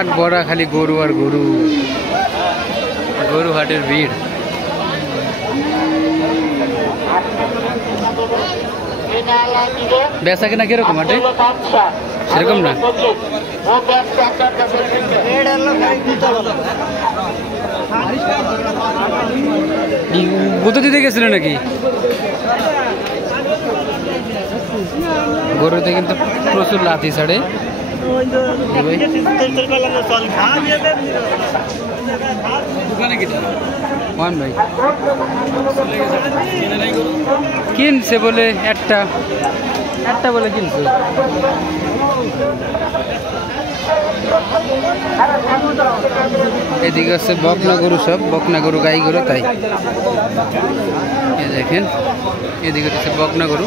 হাট বড়া খালি গরু আর গরু, গরু হাটের ভিড়। বেচা কিনা কিরকম হাটে? সেরকম না, গুঁতো দিতে গেছিল নাকি? গরুতে কিন্তু প্রচুর লাথি ছাড়ে। ভাই কিনছে বলে একটা বলে কিনছে। এদিকে আছে বকনা গরু, সব বকনা গরু, গাই গরু, তাই দেখেন এদিকে হচ্ছে বকনা গরু,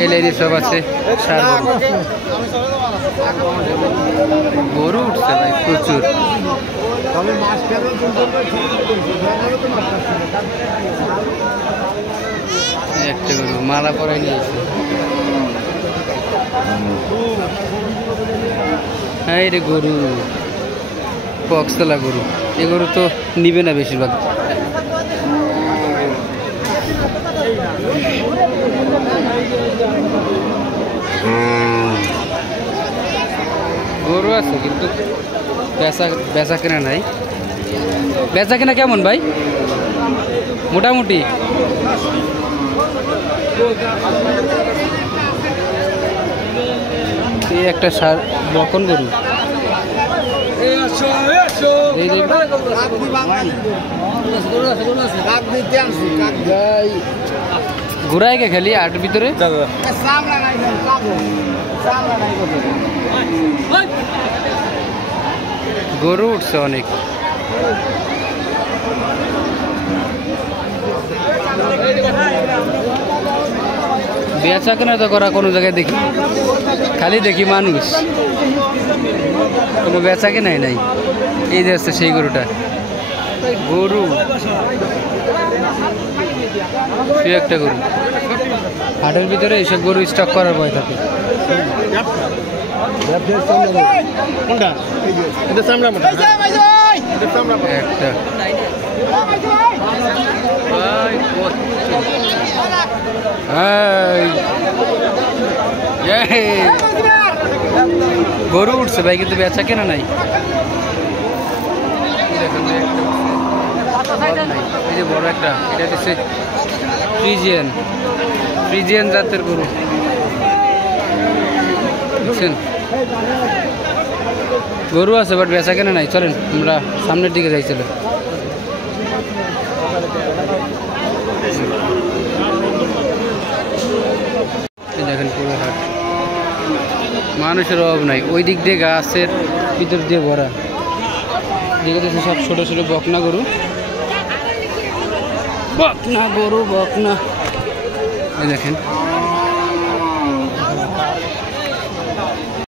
এই লাইনে সব আছে ষাঁড় গরু। গরু উঠছে ভাই প্রচুর। একটা গরু মালা পরাই নিয়েছে। এই রে গরু, পক্সলা গরু, এ গরু তো নিবে না বেশিরভাগ। গরু আছে কিন্তু বেচা কেনা নাই। বেচা কেনা কেমন ভাই? মোটামুটি এই একটা বকন গরু, ঘুরাই গে খালি আটের ভিতরে। গরু উঠছে অনেক। বেচা কেনা তো করা কোনো জায়গায় দেখি, খালি দেখি মানুষ, কোনো বেচা কেনাই নাই। এই যে আসছে সেই গরুটা, গরু সে একটা গরু। হাটের ভিতরে এইসব গরু স্টক করার ভয় থাকে। একটা গরু উঠছে ভাই, কিন্তু বেচা কেনা নাই। এই যে বড় একটা, এটা হচ্ছে ফ্রিজিয়ান জাতের গরু, বুঝছেন? গরু আছে বাট বেচা কেনা নাই। চলেন আমরা সামনের দিকে যাইছিল। দেখেন পুরো হাট, মানুষের অভাব নাই। ওই দিক দিয়ে গাছের ভিতর দিয়ে ভরা, দিকে দেখছি সব ছোট ছোট বকনা গরু, বকনা। এই দেখেন